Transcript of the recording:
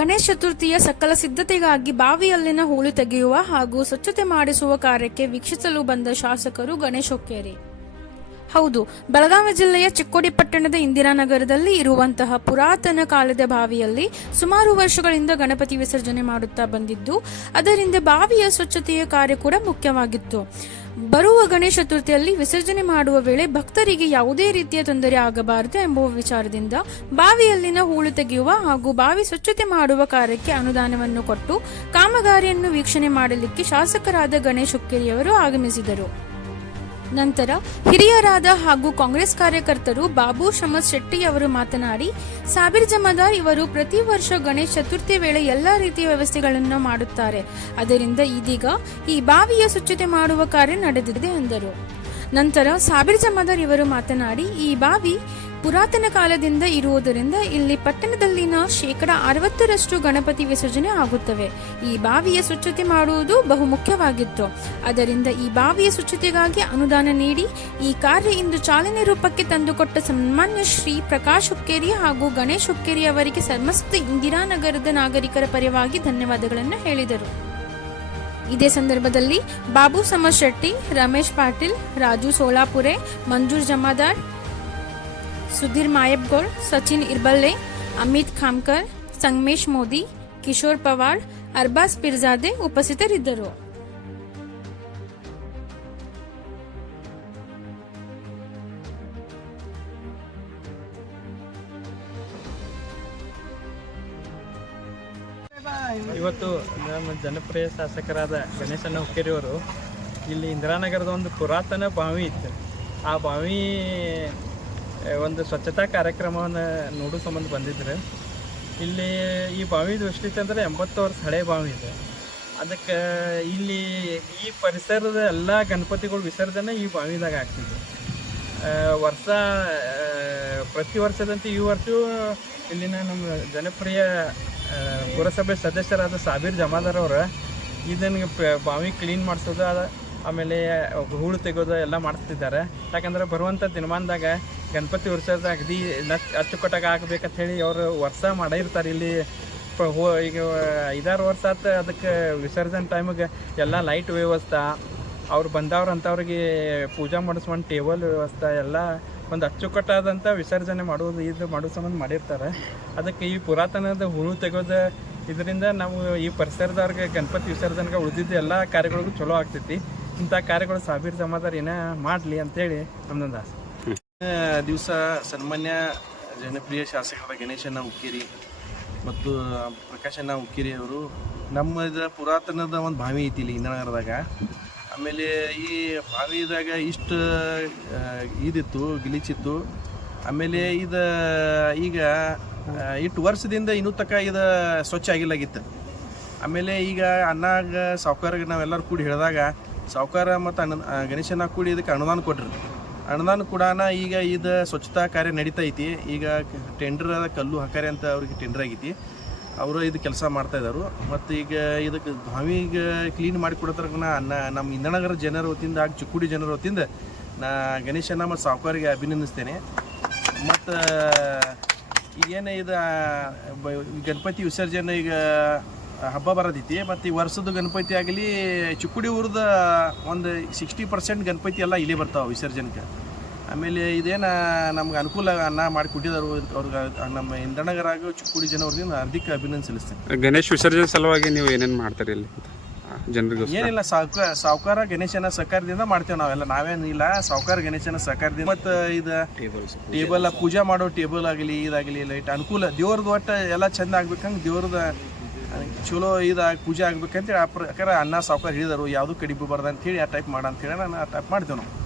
ಗಣೇಶ ಚತುರ್ಥಿಯ ಸಕಲ ಸಿದ್ಧತೆಗಾಗಿ ಬಾವಿಯಲ್ಲಿನ ಹೂಳು ತೆಗೆಯುವ ಹಾಗೂ ಸ್ವಚ್ಛತೆ ಮಾಡಿಸುವ ಕಾರ್ಯಕ್ಕೆ ವೀಕ್ಷಿಸಲು ಬಂದ ಶಾಸಕರು ಗಣೇಶ್ ಹೊಕ್ಕೇರಿ. ಹೌದು, ಬೆಳಗಾವಿ ಜಿಲ್ಲೆಯ ಚಿಕ್ಕೋಡಿ ಪಟ್ಟಣದ ಇಂದಿರಾನಗರದಲ್ಲಿ ಇರುವಂತಹ ಪುರಾತನ ಕಾಲದ ಬಾವಿಯಲ್ಲಿ ಸುಮಾರು ವರ್ಷಗಳಿಂದ ಗಣಪತಿ ವಿಸರ್ಜನೆ ಮಾಡುತ್ತಾ ಬಂದಿದ್ದು, ಅದರಿಂದ ಬಾವಿಯ ಸ್ವಚ್ಛತೆಯ ಕಾರ್ಯ ಕೂಡ ಮುಖ್ಯವಾಗಿತ್ತು. ಬರುವ ಗಣೇಶ ಚತುರ್ಥಿಯಲ್ಲಿ ವಿಸರ್ಜನೆ ಮಾಡುವ ವೇಳೆ ಭಕ್ತರಿಗೆ ಯಾವುದೇ ರೀತಿಯ ತೊಂದರೆ ಆಗಬಾರದು ಎಂಬ ವಿಚಾರದಿಂದ ಬಾವಿಯಲ್ಲಿನ ಹೂಳು ತೆಗೆಯುವ ಹಾಗೂ ಬಾವಿ ಸ್ವಚ್ಛತೆ ಮಾಡುವ ಕಾರ್ಯಕ್ಕೆ ಅನುದಾನವನ್ನು ಕೊಟ್ಟು ಕಾಮಗಾರಿಯನ್ನು ವೀಕ್ಷಣೆ ಮಾಡಲಿಕ್ಕೆ ಶಾಸಕರಾದ ಗಣೇಶ್ ಹುಕ್ಕೇರಿಯವರು ಆಗಮಿಸಿದರು. ನಂತರ ಹಿರಿಯರಾದ ಹಾಗೂ ಕಾಂಗ್ರೆಸ್ ಕಾರ್ಯಕರ್ತರು ಬಾಬು ಶಮತ್ ಶೆಟ್ಟಿ ಅವರು ಮಾತನಾಡಿ, ಸಾಬಿರ್ ಜಮದಾರ್ ಇವರು ಪ್ರತಿ ವರ್ಷ ಗಣೇಶ ಚತುರ್ಥಿ ವೇಳೆ ಎಲ್ಲಾ ರೀತಿಯ ವ್ಯವಸ್ಥೆಗಳನ್ನು ಮಾಡುತ್ತಾರೆ. ಅದರಿಂದ ಇದೀಗ ಈ ಬಾವಿಯ ಸ್ವಚ್ಛತೆ ಮಾಡುವ ಕಾರ್ಯ ನಡೆದಿದೆ ಎಂದರು. ನಂತರ ಸಾಬಿರ್ ಜಮದಾರ್ ಇವರು ಮಾತನಾಡಿ, ಈ ಬಾವಿ ಪುರಾತನ ಕಾಲದಿಂದ ಇರುವುದರಿಂದ ಇಲ್ಲಿ ಪಟ್ಟಣದಲ್ಲಿನ ಶೇಕಡ ಅರವತ್ತರಷ್ಟು ಗಣಪತಿ ವಿಸರ್ಜನೆ ಆಗುತ್ತವೆ. ಈ ಬಾವಿಯ ಸ್ವಚ್ಛತೆ ಮಾಡುವುದು ಬಹುಮುಖ್ಯವಾಗಿತ್ತು ಅದರಿಂದ ಈ ಬಾವಿಯ ಸ್ವಚ್ಛತೆಗಾಗಿ ಅನುದಾನ ನೀಡಿ, ಈ ಕಾರ್ಯ ಇಂದು ಚಾಲನೆ ರೂಪಕ್ಕೆ ತಂದುಕೊಟ್ಟ ಸನ್ಮಾನ್ಯ ಶ್ರೀ ಪ್ರಕಾಶ್ ಹುಕ್ಕೇರಿ ಹಾಗೂ ಗಣೇಶ್ ಹುಕ್ಕೇರಿ ಅವರಿಗೆ ಸಮಸ್ತ ಇಂದಿರಾನಗರದ ನಾಗರಿಕರ ಪರವಾಗಿ ಧನ್ಯವಾದಗಳನ್ನು ಹೇಳಿದರು. ಇದೇ ಸಂದರ್ಭದಲ್ಲಿ ಬಾಬು ಸಮಶೆಟ್ಟಿ ಶೆಟ್ಟಿ, ರಮೇಶ್ ಪಾಟೀಲ್, ರಾಜು ಸೋಲಾಪುರೆ ಮಂಜೂರ್ ಜಮಾದಾರ್ ಸುಧೀರ್ ಮಾಯಬ್ಗೋಳ್ ಸಚಿನ್ ಇರ್ಬಲ್ಲೆ, ಅಮಿತ್ ಖಾಮ್ಕರ್, ಸಂಗಮೇಶ್ ಮೋದಿ, ಕಿಶೋರ್ ಪವಾರ್, ಅರ್ಬಾಸ್ ಪಿರ್ಜಾದೆ ಉಪಸ್ಥಿತರಿದ್ದರು. ಇವತ್ತು ನಮ್ಮ ಜನಪ್ರಿಯ ಶಾಸಕರಾದ ಗಣೇಶನ ಹುಕ್ಕೇರಿಯವರು ಇಲ್ಲಿ ಇಂದಿರಾನಗರದ ಒಂದು ಪುರಾತನ ಬಾವಿ ಇತ್ತು. ಆ ಬಾವಿ ಒಂದು ಸ್ವಚ್ಛತಾ ಕಾರ್ಯಕ್ರಮವನ್ನು ನೋಡೋ ಸಂಬಂಧ ಬಂದಿದ್ರು, ಇಲ್ಲಿ ಈ ಬಾವಿ ಅಂದರೆ ಎಂಬತ್ತು ವರ್ಷ ಹಳೆ ಬಾವಿ ಇದೆ. ಅದಕ್ಕೆ ಇಲ್ಲಿ ಈ ಪರಿಸರದ ಎಲ್ಲ ಗಣಪತಿಗಳು ವಿಸರ್ಜನೆ ಈ ಬಾವಿದಾಗ ಆಗ್ತಿದೆ. ವರ್ಷ ಪ್ರತಿ ವರ್ಷದಂತೆ ಈ ವರ್ಷವೂ ಇಲ್ಲಿನ ನಮ್ಮ ಜನಪ್ರಿಯ ಪುರಸಭೆ ಸದಸ್ಯರಾದ ಸಾಬೀರ್ ಜಮಾದಾರ್ ಅವರು ಇದನ್ನು ಬಾವಿ ಕ್ಲೀನ್ ಮಾಡಿಸೋದು ಆಮೇಲೆ ಹೂಳು ತೆಗೋದು ಎಲ್ಲ ಮಾಡಿಸ್ತಿದ್ದಾರೆ. ಯಾಕಂದ್ರೆ ಬರುವಂಥ ದಿನಮಾನದಾಗ ಗಣಪತಿ ವರ್ಷದ ಅಗದಿ ನಚ್ ಅಚ್ಚುಕಟ್ಟಾಗಿ ಆಗ್ಬೇಕಂತ ಹೇಳಿ ಅವರು ವರ್ಷ ಮಾಡಿರ್ತಾರೆ ಇಲ್ಲಿ. ಹೋ, ಈಗ ಐದಾರು ವರ್ಷ ಆತ ಅದಕ್ಕೆ ವಿಸರ್ಜನೆ ಟೈಮಿಗೆ ಎಲ್ಲ ಲೈಟ್ ವ್ಯವಸ್ಥೆ. ಅವ್ರು ಬಂದವ್ರು ಅಂಥವ್ರಿಗೆ ಪೂಜಾ ಮಾಡಿಸ್ಕೊಂಡು ಟೇಬಲ್ ವ್ಯವಸ್ಥೆ ಎಲ್ಲ ಒಂದು ಅಚ್ಚುಕಟ್ಟಾದಂಥ ವಿಸರ್ಜನೆ ಮಾಡೋದು ಇದು ಮಾಡೋ ಸಂಬಂಧ ಮಾಡಿರ್ತಾರೆ. ಅದಕ್ಕೆ ಈ ಪುರಾತನದ ಹುಳು ತೆಗೋದು ಇದರಿಂದ ನಾವು ಈ ಪರಿಸರದವ್ರಿಗೆ ಗಣಪತಿ ವಿಸರ್ಜನೆಗೆ ಉಳಿದಿದ್ದು ಎಲ್ಲ ಕಾರ್ಯಗಳಿಗೂ ಚಲೋ ಆಗ್ತೈತಿ. ಇಂಥ ಕಾರ್ಯಗಳು ಸಾವಿರ ಜಮಾದಾರ ಏನ ಮಾಡಲಿ ಅಂತೇಳಿ ನಮ್ದೊಂದು ಆಸೆ. ದಿವಸ ಸನ್ಮಾನ್ಯ ಜನಪ್ರಿಯ ಶಾಸಕರ ಗಣೇಶಣ್ಣ ಉಕ್ಕೇರಿ ಮತ್ತು ಪ್ರಕಾಶಣ್ಣ ಉಕ್ಕೇರಿ ಅವರು ನಮ್ಮದ ಪುರಾತನದ ಒಂದು ಬಾವಿ ಐತಿ ಇಲ್ಲಿ ಇಂದ್ರನಗರದಾಗ ಆಮೇಲೆ ಈ ಬಾವಿದಾಗ ಇಷ್ಟು ಇದಿತ್ತು ಗಿಲಿಚಿತ್ತು. ಆಮೇಲೆ ಇದು ಈಗ ಇಷ್ಟು ವರ್ಷದಿಂದ ಇನ್ನೂ ತನಕ ಇದು ಸ್ವಚ್ಛ ಆಗಿಲ್ಲಾಗಿತ್ತು. ಆಮೇಲೆ ಈಗ ಅನ್ನಾಗ ಸಾವುಕಾರಿಗೆ ನಾವೆಲ್ಲರೂ ಕೂಡಿ ಹೇಳಿದಾಗ ಸಾವುಕಾರ ಮತ್ತು ಆ, ಗಣೇಶನ ಕೂಡಿ ಇದಕ್ಕೆ ಅನುದಾನ ಕೊಟ್ರಿ. ಅನುದಾನ ಕೂಡ ಈಗ ಇದು ಸ್ವಚ್ಛತಾ ಕಾರ್ಯ ನಡೀತಾ ಈಗ ಟೆಂಡರ್ ಕಲ್ಲು ಹಾಕಾರೆ ಅಂತ ಅವ್ರಿಗೆ ಟೆಂಡರ್ ಆಗೈತಿ. ಅವರು ಇದು ಕೆಲಸ ಮಾಡ್ತಾ ಇದ್ದಾರೆ ಮತ್ತು ಈಗ ಇದಕ್ಕೆ ಬಾವಿಗೆ ಕ್ಲೀನ್ ಮಾಡಿ ಕೊಡೋದ್ರ ಅನ್ನ ನಮ್ಮ ಇಂದನಗರ ಜನರ ವತಿಯಿಂದ ಹಾಗೂ ಚಿಕ್ಕುಡಿ ಜನರ ವತಿಯಿಂದ ನಾ ಗಣೇಶನ ಮತ್ತು ಸಾಹುಕಾರಿಗೆ ಅಭಿನಂದಿಸ್ತೇನೆ. ಮತ್ತು ಈಗೇನು ಇದು ಗಣಪತಿ ವಿಸರ್ಜನೆ ಈಗ ಹಬ್ಬ ಬರೋದೈತಿ ಮತ್ತು ಈ ವರ್ಷದ ಗಣಪತಿ ಆಗಲಿ ಚಿಕ್ಕುಡಿ ಊರದ ಒಂದು ಸಿಕ್ಸ್ಟಿ ಪರ್ಸೆಂಟ್ ಗಣಪತಿ ಎಲ್ಲ ಇಲ್ಲೇ ಬರ್ತಾವೆ ವಿಸರ್ಜನೆಗೆ ಆಮೇಲೆ ಇದೇನು ನಮ್ಗೆ ಅನುಕೂಲ ಅನ್ನ ಮಾಡಿ ಕೊಟ್ಟಿದ್ದಾರೆ ಅವ್ರಿಗೆ ನಮ್ಮ ಇಂಧನಗರಾಗ ಚಿಕ್ಕುಡಿ ಜನವ್ರಿಗೆ ಹಾರ್ದಿಕ ಅಭಿನಂದನೆ ಸಲ್ಲಿಸ್ತೇನೆ. ಗಣೇಶ್ ವಿಸರ್ಜನೆ ಸಲುವಾಗಿ ನೀವು ಏನೇನು ಮಾಡ್ತಾರೆ ಇಲ್ಲಿ ಜನರಿಗೆ ಏನಿಲ್ಲ ಸಾವುಕಾರ ಸಾವುಕಾರ ಗಣೇಶನ ಸಹಕಾರದಿಂದ ಮಾಡ್ತೇವೆ ನಾವೆಲ್ಲ. ನಾವೇನಿಲ್ಲ ಸಾವುಕಾರ ಗಣೇಶನ ಸಹಕಾರದಿಂದ ಮತ್ತು ಇದು ಟೇಬಲ್ ಪೂಜೆ. ಮಾಡೋ ಟೇಬಲ್ ಆಗಲಿ ಇದಾಗಲಿ ಲೈಟ್ ಅನುಕೂಲ ದೇವ್ರದ್ದು ಒಟ್ಟು ಎಲ್ಲ ಚೆಂದ ಆಗ್ಬೇಕಂಗೆ ದೇವ್ರದ ಚಲೋ ಇದಾಗಿ ಪೂಜೆ ಆಗ್ಬೇಕಂತೇಳಿ ಆ ಪ್ರಕಾರ ಅನ್ನ ಸಾವುಕಾರ ಹೇಳಿದರು. ಯಾವುದು ಕಡಿಬಾರ್ದು ಅಂತ ಹೇಳಿ ಆ ಟೈಪ್ ಮಾಡ ಅಂತ ಹೇಳಿ ನಾನು ಆ ಟೈಪ್ ಮಾಡ್ತೇವೆ ನಾವು.